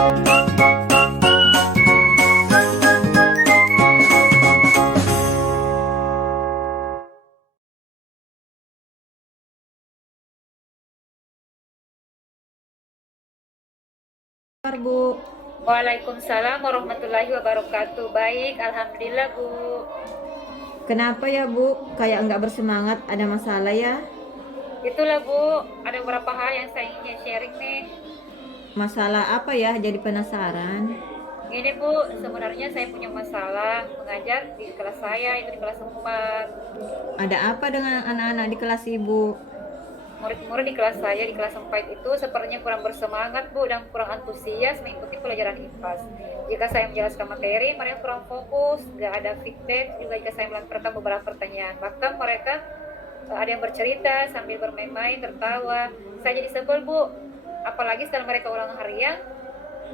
Bu, Waalaikumsalam warahmatullahi wabarakatuh. Baik, alhamdulillah Bu. kenapa ya Bu? Kayak nggak bersemangat, ada masalah ya? Itulah Bu, ada beberapa hal yang saya ingin sharing nih. Masalah apa ya? Jadi penasaran. Ini Bu, sebenarnya saya punya masalah mengajar di kelas saya, itu di kelas 4. Ada apa dengan anak-anak di kelas Ibu? Murid-murid di kelas saya di kelas 4 itu sepertinya kurang bersemangat Bu dan kurang antusias mengikuti pelajaran IPAS. Jika saya menjelaskan materi, mereka kurang fokus, nggak ada feedback. Juga jika saya melantarkan beberapa pertanyaan, bahkan mereka ada yang bercerita sambil bermain-main, tertawa. Saya jadi sebel Bu, apalagi setelah mereka ulang harian,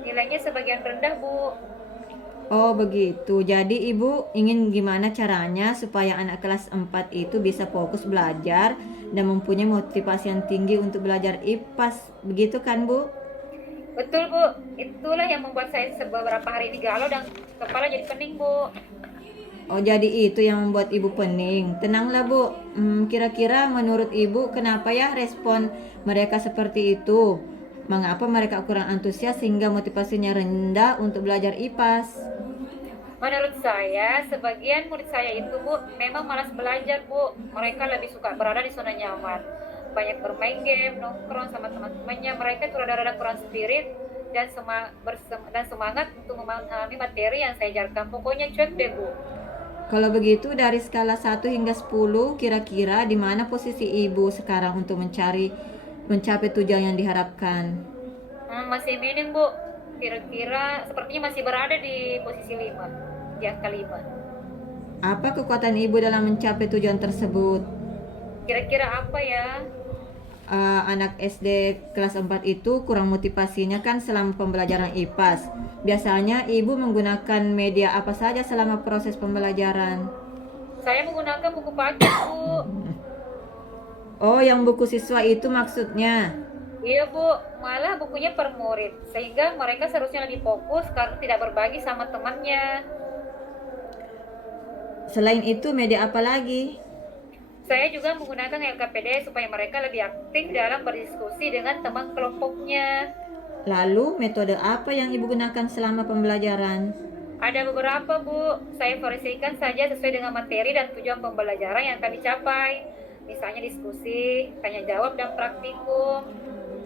nilainya sebagian rendah Bu. Oh begitu, jadi Ibu ingin gimana caranya supaya anak kelas 4 itu bisa fokus belajar dan mempunyai motivasi yang tinggi untuk belajar IPAS. Begitu kan Bu? Betul Bu, itulah yang membuat saya beberapa hari ini galau dan kepala jadi pening Bu. Oh jadi itu yang membuat Ibu pening. Tenanglah Bu, kira-kira menurut Ibu kenapa ya respon mereka seperti itu? Mengapa mereka kurang antusias sehingga motivasinya rendah untuk belajar IPAS? Menurut saya, sebagian murid saya itu Bu, memang malas belajar Bu. Mereka lebih suka berada di zona nyaman. Banyak bermain game, nongkrong sama teman-temannya. Mereka itu rada-rada kurang spirit dan semangat untuk memahami materi yang saya ajarkan. Pokoknya cuek deh Bu. Kalau begitu dari skala 1 hingga 10 kira-kira di mana posisi Ibu sekarang untuk mencapai tujuan yang diharapkan? Masih minim Bu. Kira-kira sepertinya masih berada di posisi 5, di angka 5. Apa kekuatan Ibu dalam mencapai tujuan tersebut? Kira-kira apa ya? Anak SD kelas 4 itu kurang motivasinya kan selama pembelajaran IPAS. Biasanya Ibu menggunakan media apa saja selama proses pembelajaran? Saya menggunakan buku paket Bu. Oh, yang buku siswa itu maksudnya. Iya Bu, malah bukunya per murid, sehingga mereka seharusnya lebih fokus karena tidak berbagi sama temannya. Selain itu media apa lagi? Saya juga menggunakan LKPD supaya mereka lebih aktif dalam berdiskusi dengan teman kelompoknya. Lalu metode apa yang Ibu gunakan selama pembelajaran? Ada beberapa Bu, saya variasikan saja sesuai dengan materi dan tujuan pembelajaran yang kami capai. Misalnya diskusi, tanya jawab, dan praktikum.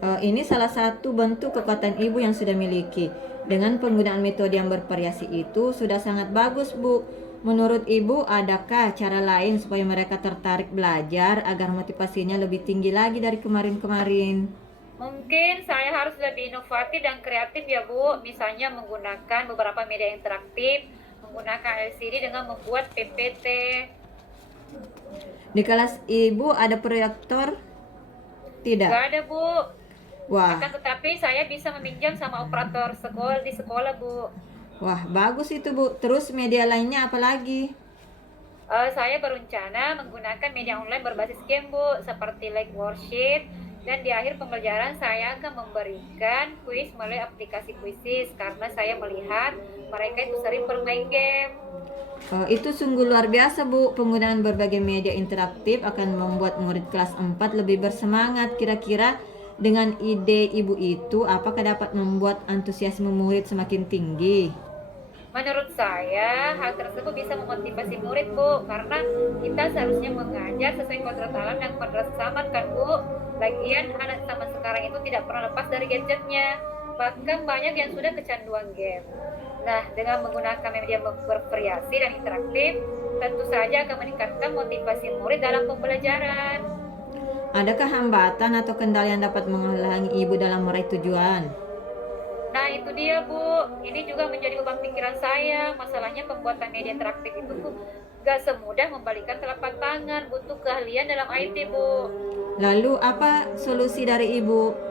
Ini salah satu bentuk kekuatan Ibu yang sudah miliki. Dengan penggunaan metode yang bervariasi itu sudah sangat bagus, Bu. Menurut Ibu, adakah cara lain supaya mereka tertarik belajar agar motivasinya lebih tinggi lagi dari kemarin-kemarin? Mungkin saya harus lebih inovatif dan kreatif ya Bu, misalnya menggunakan beberapa media interaktif, menggunakan LCD dengan membuat PPT. Di kelas Ibu ada proyektor? Tidak. Gak ada Bu, Wah, akan tetapi saya bisa meminjam sama operator sekolah di sekolah Bu. wah bagus itu Bu. Terus media lainnya apa lagi? Saya berencana menggunakan media online berbasis game Bu, seperti like worksheet, dan di akhir pembelajaran saya akan memberikan kuis melalui aplikasi Quizizz karena saya melihat mereka itu sering bermain game. Itu sungguh luar biasa Bu. Penggunaan berbagai media interaktif akan membuat murid kelas 4 lebih bersemangat. Kira-kira dengan ide Ibu itu apakah dapat membuat antusiasme murid semakin tinggi? Menurut saya, hal tersebut bisa memotivasi murid, Bu, karena kita seharusnya mengajar sesuai kodrat alam dan kodrat zaman, kan, Bu. Lagian, anak zaman sekarang itu tidak pernah lepas dari gadgetnya. Bahkan banyak yang sudah kecanduan game. Nah, dengan menggunakan media bervariasi dan interaktif, tentu saja akan meningkatkan motivasi murid dalam pembelajaran. Adakah hambatan atau kendala yang dapat menghalangi Ibu dalam meraih tujuan? Nah itu dia Bu, ini juga menjadi beban pikiran saya. Masalahnya pembuatan media interaktif itu Bu, gak semudah membalikan telapak tangan, butuh keahlian dalam IT Bu. Lalu apa solusi dari Ibu?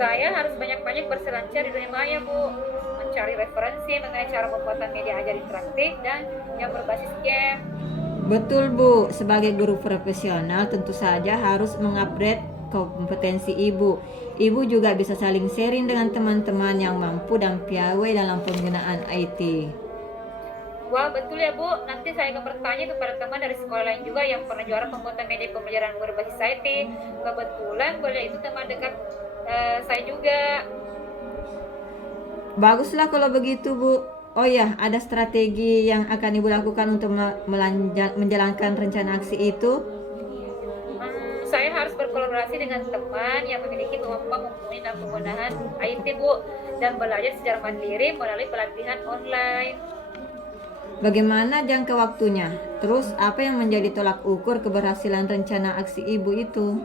Saya harus banyak-banyak berselancar di dunia maya Bu, mencari referensi mengenai cara pembuatan media ajar interaktif dan yang berbasis game. Betul Bu, sebagai guru profesional tentu saja harus mengupgrade kompetensi Ibu. Ibu juga bisa saling sharing dengan teman-teman yang mampu dan piawai dalam penggunaan IT. Wah, betul ya Bu. Nanti saya akan bertanya kepada teman dari sekolah lain juga yang pernah juara pembuatan media pembelajaran berbasis IT. Kebetulan beliau itu teman dekat saya juga. Baguslah kalau begitu, Bu. Oh ya, ada strategi yang akan Ibu lakukan untuk menjalankan rencana aksi itu? Saya harus berkolaborasi dengan teman yang memiliki kemampuan mumpuni dalam penggunaan IT, Bu, dan belajar secara mandiri melalui pelatihan online. Bagaimana jangka waktunya? Terus apa yang menjadi tolak ukur keberhasilan rencana aksi Ibu itu?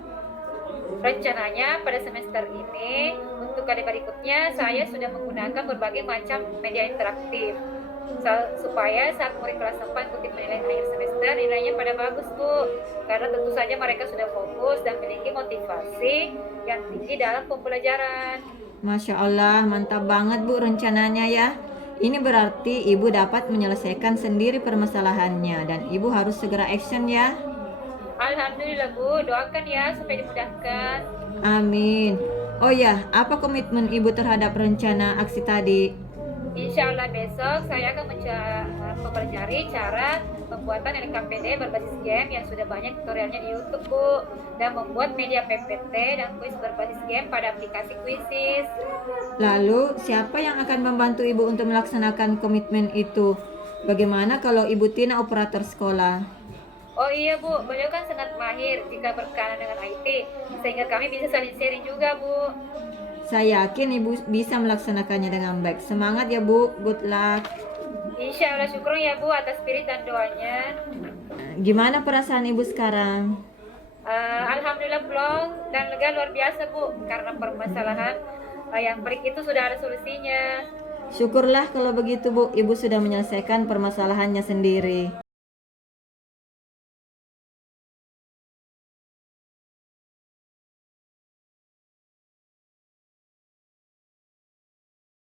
Rencananya pada semester ini, untuk kali berikutnya saya sudah menggunakan berbagai macam media interaktif. Supaya saat murid kelas 4 ikuti penilaian akhir semester, nilainya pada bagus, Bu. Karena tentu saja mereka sudah fokus dan memiliki motivasi yang tinggi dalam pembelajaran. Masya Allah, mantap banget Bu rencananya ya. Ini berarti Ibu dapat menyelesaikan sendiri permasalahannya dan Ibu harus segera action ya. Alhamdulillah, Bu. Doakan ya supaya dimudahkan. Amin. Oh ya, apa komitmen Ibu terhadap rencana aksi tadi? Insya Allah besok saya akan mempelajari cara pembuatan LKPD berbasis game yang sudah banyak tutorialnya di YouTube, Bu, dan membuat media PPT dan kuis berbasis game pada aplikasi Quizizz. Lalu, siapa yang akan membantu Ibu untuk melaksanakan komitmen itu? Bagaimana kalau Ibu Tina operator sekolah? Oh iya, Bu, beliau kan sangat mahir jika berkenan dengan IT, sehingga kami bisa saling sharing juga, Bu. Saya yakin Ibu bisa melaksanakannya dengan baik. Semangat ya Bu, good luck. Insya Allah syukur ya Bu atas spirit dan doanya. Gimana perasaan Ibu sekarang? Alhamdulillah plong dan lega luar biasa Bu, karena permasalahan yang pelik itu sudah ada solusinya. Syukurlah kalau begitu Bu, Ibu sudah menyelesaikan permasalahannya sendiri.